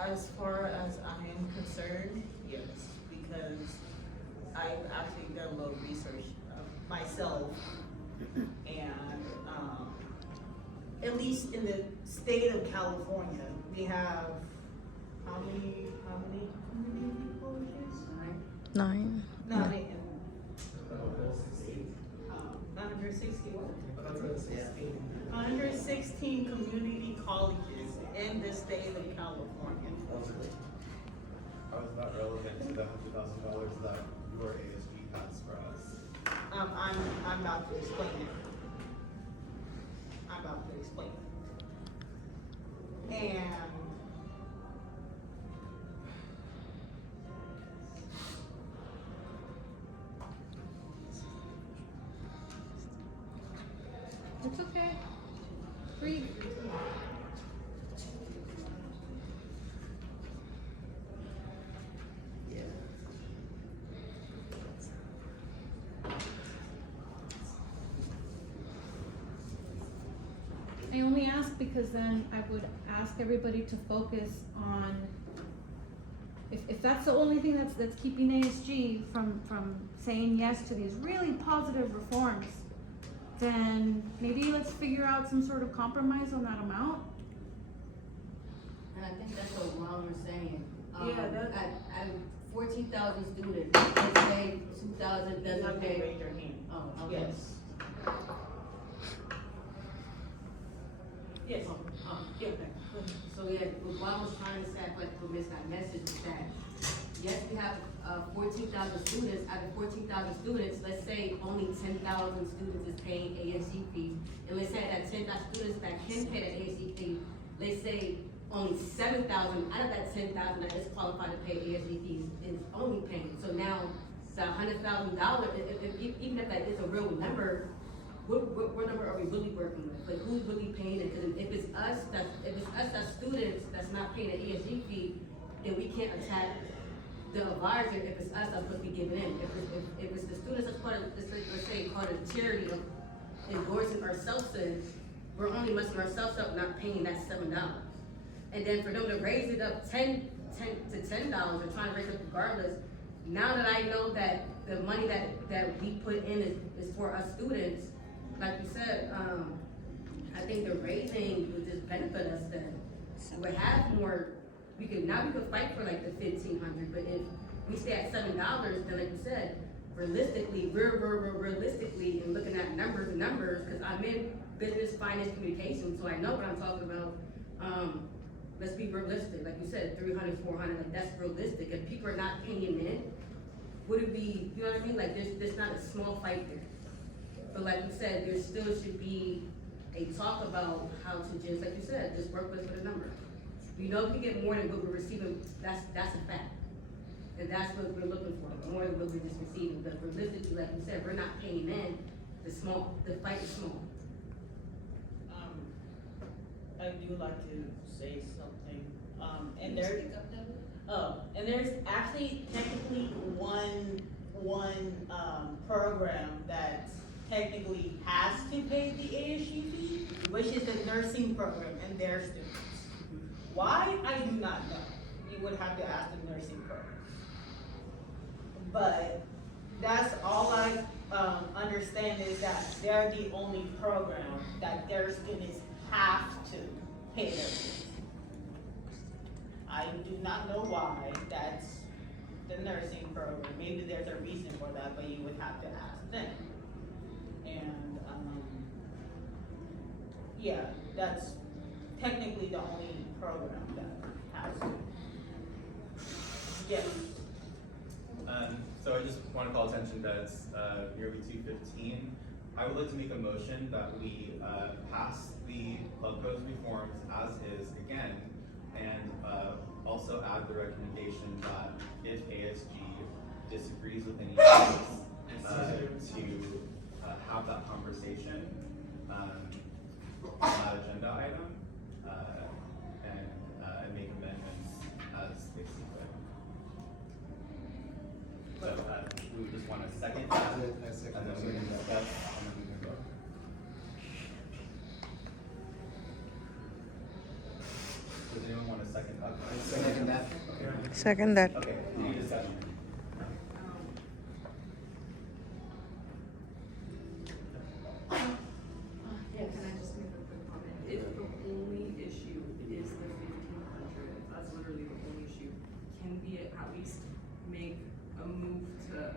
As far as I am concerned, yes, because I've actually done a little research myself, and at least in the state of California, we have how many community colleges? 9. No, 160 what? 116 community colleges in the state of California. How is that relevant to the $100,000 that your ASG has for us? I'm about to explain it. And It's okay. Breathe. I only ask because then I would ask everybody to focus on, if that's the only thing that's keeping ASG from saying yes to these really positive reforms, then maybe let's figure out some sort of compromise on that amount. And I think that's what Ron was saying. Yeah, that- At 14,000 students, let's say 2,000 you doesn't have to pay. raise your hand. Oh, okay. Yes. Yes. Yeah, okay. So yeah, what Ron was trying to say, like, to miss that message is that, yes, we have, 14,000 students. Out of 14,000 students, let's say only 10,000 students is paying ASU fees. And let's say that 10,000 students that can pay the ASU fee, let's say only 7,000 out of that 10,000 that is qualified to pay ASU fees is only paying. So now, the $100,000, even if that is a real number, what number are we really working with? Like, who's really paying it? Because if it's us that's students that's not paying the ESG fee, then we can't attack the advisor if it's us that's supposed to be giving in. If it's the students that's part of, let's say, part of the charity of endorsing ourselves in, we're only messing ourselves up not paying that $7. And then for them to raise it up $10 to $10 or trying to raise it regardless, now that I know that the money that we put in is for us students, like you said, I think the raising would just benefit us then. We have more, we could fight for like the 1,500, but if we stay at $7, then like you said, realistically, we're realistically and looking at numbers, cause I'm in business, finance, communication, so I know what I'm talking about. Let's be realistic, like you said, 300, 400, like that's realistic. If people are not paying in, would it be, you know what I mean? Like there's not a small fight there. But like you said, there still should be a talk about how to just, like you said, just work with a number. We know we can get more than what we're receiving, that's a fact. And that's what we're looking for, more than what we're just receiving. But realistically, like you said, we're not paying in, the fight is small. I do like to say something, and there's actually technically one program that technically has to pay the ASU fee, which is the nursing program and their students. Why, I do not know. You would have to ask the nursing program. But that's all I understand is that they're the only program that their students have to pay their fees. I do not know why that's the nursing program. Maybe there's a reason for that, but you would have to ask them. And yeah, that's technically the only program that has to. Yes. So I just want to call attention that it's nearly 2:15. I would like to make a motion that we pass the club codes reforms as is again, and also add the recommendation that if ASG disagrees with any of these, to have that conversation on that agenda item, and make amendments as they see fit. So we just want a second, and then we can discuss, and then we can vote. Does anyone want to second, second that. Second that. Okay, any discussion? Yeah, can I just make a quick comment? If the only issue is the 1,500, if that's literally the only issue, can we at least make a move to,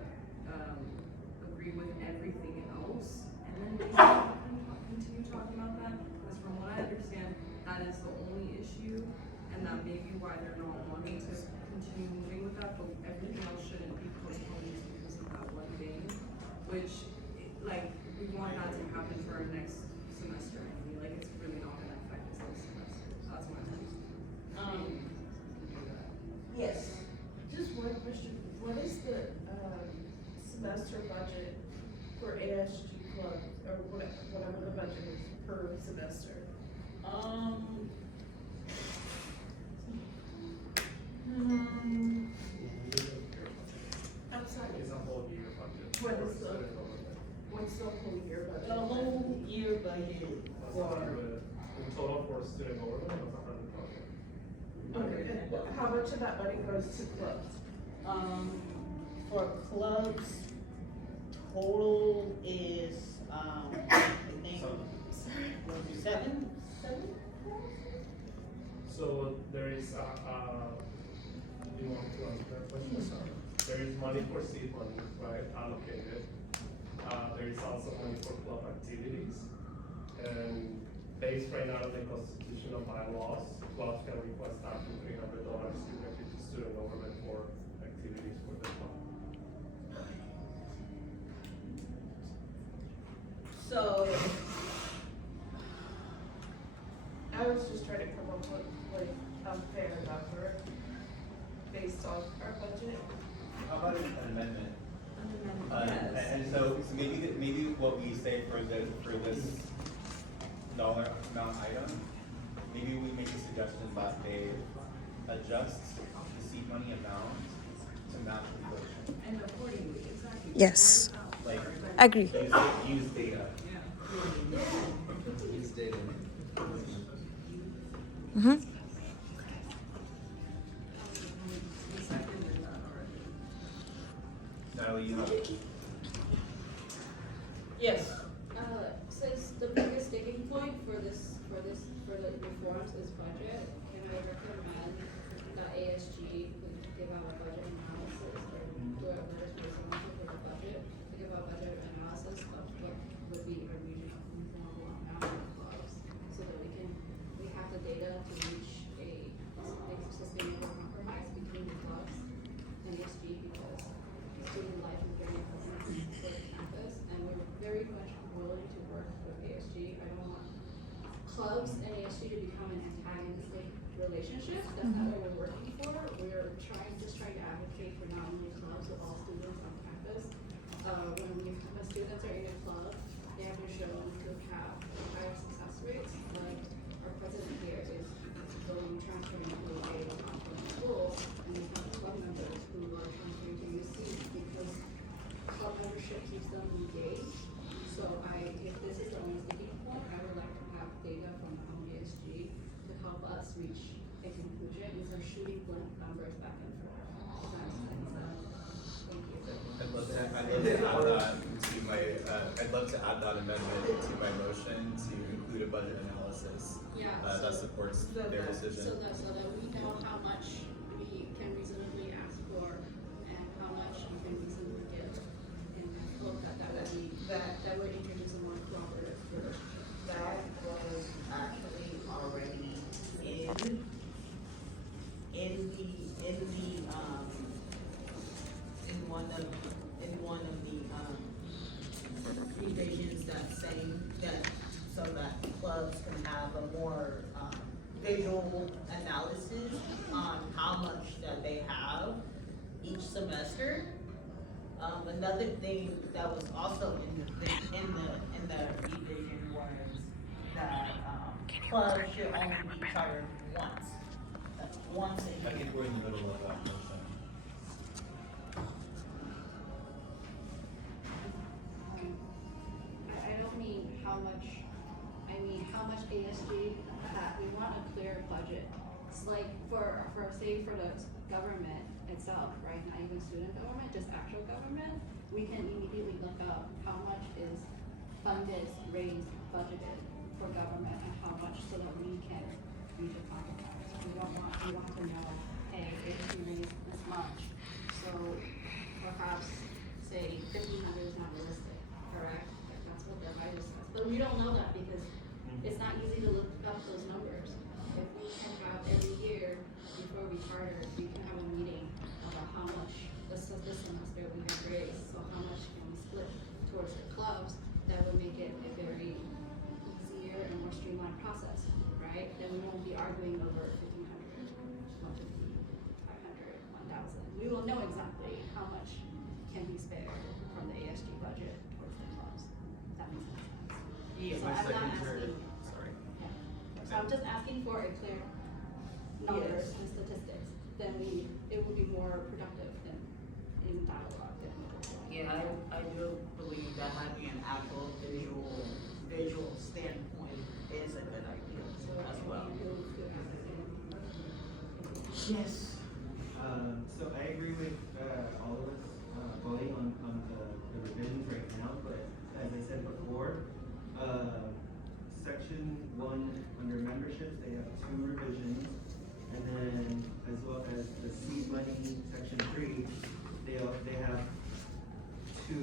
agree with everything else? And then we can continue talking about that, because from what I understand, that is the only issue, and that may be why they're not wanting to continue moving with that, but everything else shouldn't be postponed just because of that one thing, which, like, we want that to happen for our next semester, anyway. Like, it's really not gonna affect this whole semester, that's my opinion. Yes. Just one question, what is the, semester budget for ASG club, or whatever the budget is per semester? I'm sorry, It's a whole year budget. What is the- what's the whole year budget? The whole year budget for, In total for student government, was $100,000. Okay, and how much of that money goes to clubs? for clubs, total is, I think, seven? So there is, do you want to answer that question? There is money for seed money, right, allocated. There is also money for club activities. And based right now on the constitutional bylaws, clubs can request up to $300 directly to student government for activities for the club. So, I was just trying to come up with like a fair number based on our budget. How about an amendment? And so maybe what we say for this dollar amount item, maybe we make a suggestion that they adjust the seed money amount to match inflation. And accordingly, exactly. Yes. Like, Agree. use data. Use data. Mm-hmm. We seconded that already. Natalie, you have? yes, Since the biggest sticking point for the reforms is budget, can I recommend that ASG would give out a budget analysis or do a letter to the council for the budget, to give out budget analysis of what would be a reasonable amount of clubs, so that we have the data to reach a sustainable compromise between the clubs and ASG, because student life is very important for the campus, and we're very much willing to work with ASG. I don't want clubs and ASG to become an antagonistic relationship. That's not what we're working for. We're just trying to advocate for not only clubs, but all students on campus. When students are in a club, they have been shown to have higher success rates. Like our president here is going transferring to a conference school, and we have club members who are transferring to UC because club membership keeps them engaged. So if this is the only sticking point, I would like to have data from ASG to help us reach a conclusion instead of shooting blank numbers back and forth. Does that make sense? Thank you. I'd love to add that to my, I'd love to add that amendment to my motion to include a budget analysis. Yeah, That so- supports their decision. So that we know how much we can reasonably ask for and how much we can reasonably give. And I hope that would introduce a more cooperative relationship. that was actually already in one of the revisions so that clubs can have a more, visual analysis on how much that they have each semester. Another thing that was also in the revision was that, clubs should only be chartered once a I year. think we're in the middle of that motion. I don't mean how much, I mean how much ASG, we want a clear budget It's like for say for the government itself, right, not even student government, just actual government, we can immediately look up how much is funded, raised, budgeted for government and how much so that we can reach a compromise. We want to know, hey, if we raise this much, so perhaps say 1,500 is not realistic, correct? Like, that's what their budget says, but we don't know that because it's not easy to look up those numbers. If we can have every year before we charter, we can have a meeting about how much this semester we have raised, so how much can we split towards the clubs, that would make it a very easier and more streamlined process, right? Then we won't be arguing over 1,500, 150, 500, 1,000. We will know exactly how much can be spared from the ASG budget towards the clubs. That makes sense. Yeah, So my I'm not second asking, sorry. yeah. So I'm just asking for a clear numbers and statistics, then it would be more productive than in dialogue than. Yeah, I do believe that having an actual visual standpoint is a good idea as well. Yes. So I agree with, all of us, voting on the revisions right now, but as I said before, section 1 under memberships, they have 2 revisions. And then as well as the seed money, section 3, they have 2,